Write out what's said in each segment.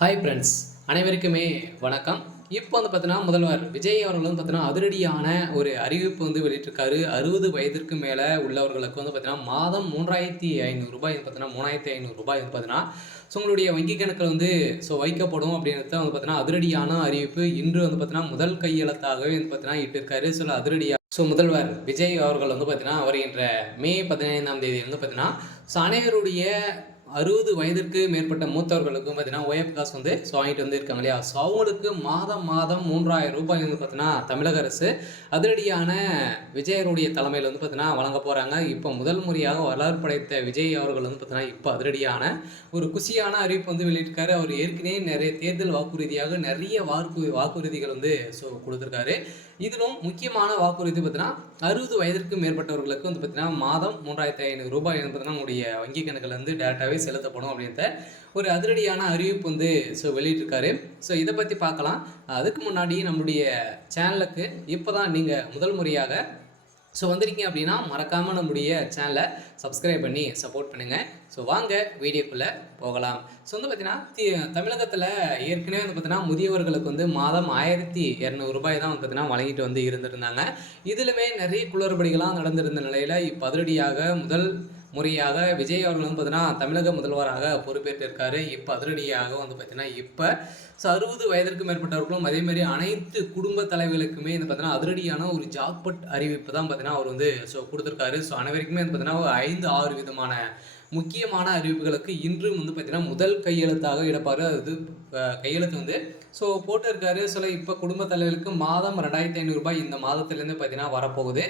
Hi friends, அனைவருக்குமே வணக்கம். இப்போ பார்த்தீங்கன்னா, முதல்வர் விஜய் அவர்கள் பார்த்தீங்கன்னா, அதிரடியான ஒரு அறிவிப்பு வெளியிட்டிருக்காரு. 60 வயதிற்கு மேல உள்ளவர்களுக்கு பார்த்தீங்கன்னா, மாதம் ரூ. 3,500 பார்த்தீங்கன்னா, ரூ. 3,500 பார்த்தீங்கன்னா, உங்களுடைய வங்கி கணக்கில் வைக்கப்படும் அப்படின்றது பார்த்தீங்கன்னா, அதிரடியான அறிவிப்பு. இன்று பார்த்தீங்கன்னா, முதல் கையெழுத்தாகவே பார்த்தீங்கன்னா இட்டிருக்காரு. அதிரடியா முதல்வர் விஜய் அவர்கள் பார்த்தீங்கன்னா, வருகின்ற மே 15ஆம் தேதி பார்த்தீங்கன்னா, அனைவருடைய 60 வயதிற்கு மேற்பட்ட மூத்தவர்களுக்கும் பார்த்தீங்கன்னா, ஓஎஃப் காசு வாங்கிட்டு இருக்காங்க இல்லையா? அவங்களுக்கு மாதம் மாதம் ரூ. 3000 பார்த்தீங்கன்னா, தமிழக அரசு அதிரடியான விஜயருடைய தலைமையில் பார்த்தீங்கன்னா வழங்க போகிறாங்க. இப்போ முதல் முறையாக வரலாறு படைத்த விஜய் அவர்கள் பார்த்தீங்கன்னா, இப்போ அதிரடியான ஒரு குஷியான அறிவிப்பு வெளியிட்டிருக்காரு. அவர் ஏற்கனவே நிறைய தேர்தல் வாக்குறுதியாக நிறைய வாக்குறுதிகள் கொடுத்துருக்காரு. இதிலும் முக்கியமான வாக்குறுதி பார்த்தீங்கன்னா, 60 வயதிற்கு மேற்பட்டவர்களுக்கு பார்த்தீங்கன்னா, மாதம் ரூ. 3,500 பார்த்தீங்கன்னா, உங்களுடைய வங்கி கணக்கில் டேரக்டாகவே செலுத்தப்படும் அப்படின்ற ஒரு அதிரடியான அறிவிப்பு வெளியிட்டிருக்காரு. இதை பற்றி பார்க்கலாம். அதுக்கு முன்னாடி நம்மளுடைய சேனலுக்கு இப்போ தான் நீங்கள் முதல் முறையாக வந்திருக்கீங்க அப்படின்னா, மறக்காமல் நம்முடைய சேனலை சப்ஸ்கிரைப் பண்ணி சப்போர்ட் பண்ணுங்கள். வாங்க வீடியோக்குள்ளே போகலாம். பார்த்தீங்கன்னா, தமிழகத்தில் ஏற்கனவே பார்த்தீங்கன்னா, முதியவர்களுக்கு மாதம் ரூ. 1,200 தான் பார்த்தீங்கன்னா வழங்கிட்டு இருந்திருந்தாங்க. இதிலுமே நிறைய குளறுபடிகளாக நடந்திருந்த நிலையில் இப்போ அதிரடியாக முதல் முறையாக விஜய் அவர்கள் பார்த்தீங்கன்னா, தமிழக முதல்வராக பொறுப்பேற்றிருக்காரு. இப்போ அதிரடியாக பார்த்தீங்கன்னா, இப்போ 60 வயதிற்கு மேற்பட்டவர்களும் அதேமாதிரி அனைத்து குடும்ப தலைவர்களுக்குமே பார்த்தீங்கன்னா, அதிரடியான ஒரு ஜாக்பாட் அறிவிப்பு தான் பார்த்தீங்கன்னா அவர் கொடுத்துருக்காரு. அனைவருக்குமே பார்த்தீங்கன்னா, 5-6 விதமான முக்கியமான அறிவிப்புகளுக்கு இன்றும் பார்த்தீங்கன்னா, முதல் கையெழுத்தாக இடப்பாரு. அது கையெழுத்து போட்டிருக்காரு. இப்போ குடும்ப தலைவர்களுக்கு மாதம் ரூ. 2,500 இந்த மாதத்திலேருந்து பார்த்தீங்கன்னா வரப்போகுது.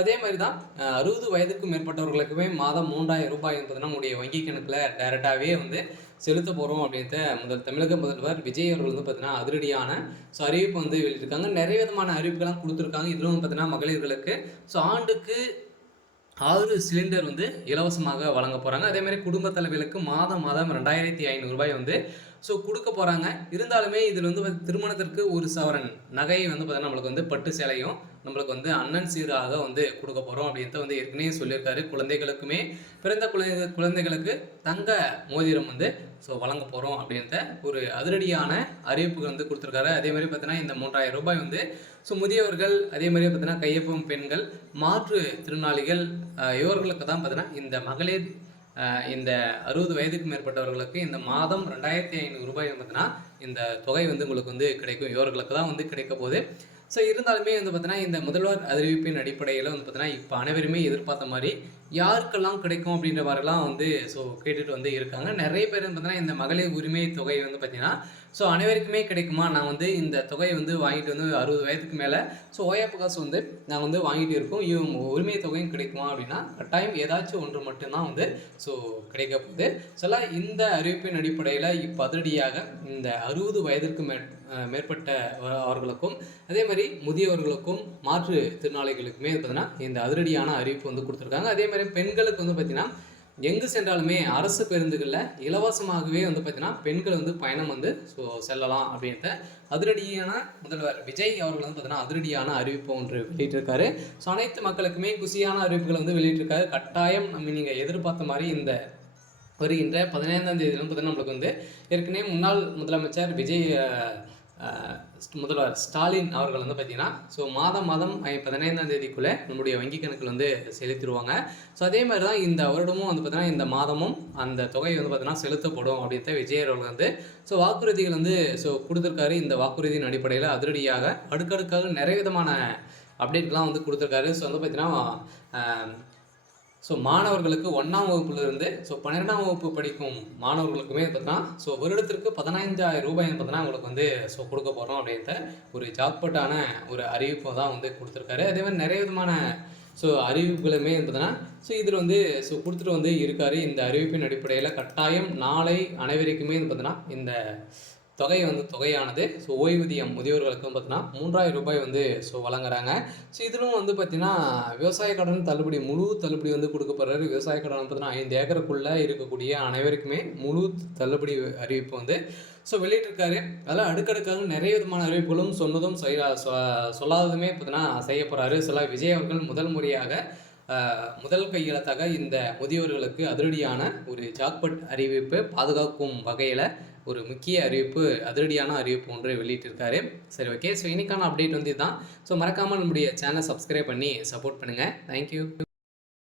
அதே மாதிரி தான் 60 வயதுக்கு மேற்பட்டவர்களுக்குமே மாதம் ரூ. 3,000 பார்த்தீங்கன்னா உங்களுடைய வங்கி கணக்கில் டைரெக்டாகவே செலுத்த போகிறோம் அப்படின்ட்டு தமிழக முதல்வர் விஜய் அவர்கள் பார்த்தீங்கன்னா, அதிரடியான அறிவிப்பு வெளியிட்டிருக்காங்க. நிறைய விதமான அறிவிப்புகள்லாம் கொடுத்துருக்காங்க. இதிலும் பார்த்தீங்கன்னா, மகளிர்களுக்கு ஆண்டுக்கு 6 சிலிண்டர் இலவசமாக வழங்க போகிறாங்க. அதேமாதிரி குடும்ப தலைவர்களுக்கு மாதம் மாதம் 2,500 கொடுக்க போகிறாங்க. இருந்தாலுமே இதில் திருமணத்திற்கு ஒரு சவரன் நகை பார்த்தீங்கன்னா, நம்மளுக்கு பட்டு சேலையும் நம்மளுக்கு அண்ணன் சீராக கொடுக்க போகிறோம் அப்படின்ட்டு ஏற்கனவே சொல்லியிருக்காரு. குழந்தைகளுக்குமே பிறந்த குழந்தைகளுக்கு தங்க மோதிரம் வழங்க போகிறோம் அப்படின்ட்டு ஒரு அதிரடியான அறிவிப்புகள் கொடுத்துருக்காரு. அதே மாதிரி பார்த்தீங்கன்னா, இந்த ரூ. 3,000 முதியவர்கள், அதே மாதிரி பார்த்தீங்கன்னா கையொப்பம் பெண்கள், மாற்றுத்திறனாளிகள் இவர்களுக்கு தான் பார்த்தீங்கன்னா இந்த மகளிர் இந்த 60 வயதுக்கு மேற்பட்டவர்களுக்கு இந்த மாதம் ரூ. 2,500 பார்த்தீங்கன்னா இந்த தொகை உங்களுக்கு கிடைக்கும். இவர்களுக்கு தான் கிடைக்க போகுது. இருந்தாலுமே பார்த்தீங்கன்னா, இந்த முதல்வர் அறிவிப்பின் அடிப்படையில் பார்த்தீங்கன்னா, இப்போ அனைவருமே எதிர்பார்த்த மாதிரி யாருக்கெல்லாம் கிடைக்கும் அப்படின்ற மாதிரிலாம் கேட்டுட்டு இருக்காங்க. நிறைய பேர் பார்த்தீங்கன்னா, இந்த மகளிர் உரிமை தொகை பார்த்தீங்கன்னா, அனைவருக்குமே கிடைக்குமா? நான் இந்த தொகையை வாங்கிட்டு 60 வயதுக்கு மேலே ஓஏபி காசு நான் வாங்கிட்டு இருக்கோம். உரிமை தொகையும் கிடைக்குமா அப்படின்னா, கட்டாயம் ஏதாச்சும் ஒன்று மட்டும்தான் கிடைக்க போகுது. இந்த அறிவிப்பின் அடிப்படையில் இப்போ அதிரடியாக இந்த 60 வயதிற்கு மேற்பட்ட அவர்களுக்கும் அதே மாதிரி முதியவர்களுக்கும் மாற்றுத்திறனாளிகளுக்குமே பார்த்தீங்கன்னா, இந்த அதிரடியான அறிவிப்பு கொடுத்துருக்காங்க. அதே மாதிரி பெண்களுக்கு பார்த்தீங்கன்னா, எங்கு சென்றாலுமே அரசு பேருந்துகளில் இலவசமாகவே பார்த்தீங்கன்னா, பெண்கள் பயணம் செல்லலாம் அப்படின்ட்டு அதிரடியான முதல்வர் விஜய் அவர்கள் பார்த்தீங்கன்னா, அதிரடியான அறிவிப்பு ஒன்று வெளியிட்டிருக்காரு. அனைத்து மக்களுக்குமே குஷியான அறிவிப்புகள் வெளியிட்டிருக்காரு. கட்டாயம் நீங்கள் எதிர்பார்த்த மாதிரி இந்த வருகின்ற 15ஆம் தேதியிலும் பார்த்தீங்கன்னா, நம்மளுக்கு ஏற்கனவே முன்னாள் முதலமைச்சர் விஜய் முதல்வர் ஸ்டாலின் அவர்கள் பார்த்தீங்கன்னா, மாதம் மாதம் 15ஆம் தேதிக்குள்ளே நம்முடைய வங்கி கணக்கில் செலுத்திடுவாங்க. அதே மாதிரி தான் இந்த வருடமும் பார்த்தீங்கன்னா, இந்த மாதமும் அந்த தொகை பார்த்தீங்கன்னா செலுத்தப்படும் அப்படின்ட்டு விஜய் அவர்கள் வாக்குறுதிகள் கொடுத்துருக்காரு. இந்த வாக்குறுதியின் அடிப்படையில் அதிரடியாக அடுக்கடுக்காக நிறைய விதமான அப்டேட்லாம் கொடுத்துருக்காரு. பார்த்தீங்கன்னா, மாணவர்களுக்கு 1ஆம் வகுப்புலேருந்து 12ஆம் வகுப்பு படிக்கும் மாணவர்களுக்குமே பார்த்தீங்கன்னா, வருடத்திற்கு ரூ. 15,000 பார்த்தீங்கன்னா உங்களுக்கு கொடுக்க போகிறோம் அப்படின்ட்டு ஒரு ஜாக்பாட்டான ஒரு அறிவிப்பு தான் கொடுத்துருக்காரு. அதே மாதிரி நிறைய விதமான அறிவிப்புகளுமே பார்த்தீங்கன்னா, இதில் கொடுத்துட்டு இருக்காரு. இந்த அறிவிப்பின் அடிப்படையில் கட்டாயம் நாளை அனைவருக்குமே பார்த்தீங்கன்னா, இந்த தொகையானது ஓய்வூதியம் முதியோர்களுக்கும் பார்த்தீங்கன்னா ரூ. 3,000 வழங்குறாங்க. இதிலும் பார்த்தீங்கன்னா, விவசாய கடன் தள்ளுபடி முழு தள்ளுபடி கொடுக்கப்படுறாரு. விவசாய கடன் பார்த்தீங்கன்னா 5 ஏக்கருக்குள்ளே இருக்கக்கூடிய அனைவருக்குமே முழு தள்ளுபடி அறிவிப்பு வெளியிட்டிருக்காரு. அதில் அடுக்கடுக்காக நிறைய விதமான அறிவிப்புகளும் சொன்னதும் சொல்லாததுமே பார்த்தீங்கன்னா செய்ய போகிறாரு. விஜய் அவர்கள் முதல் முறையாக முதல் கையெழுத்தாக இந்த முதியோர்களுக்கு அதிரடியான ஒரு ஜாக்பாட் அறிவிப்பு பாதுகாக்கும் வகையில் ஒரு முக்கிய அறிவிப்பு, அதிரடியான அறிவிப்பு ஒன்றை வெளியிட்டிருக்காரு. சரி, ஓகே. ஸோ இன்னைக்கான அப்டேட் வந்து இதுதான். ஸோ மறக்காமல் நம்முடைய சேனலை சப்ஸ்கிரைப் பண்ணி சப்போர்ட் பண்ணுங்கள். தேங்க்யூ.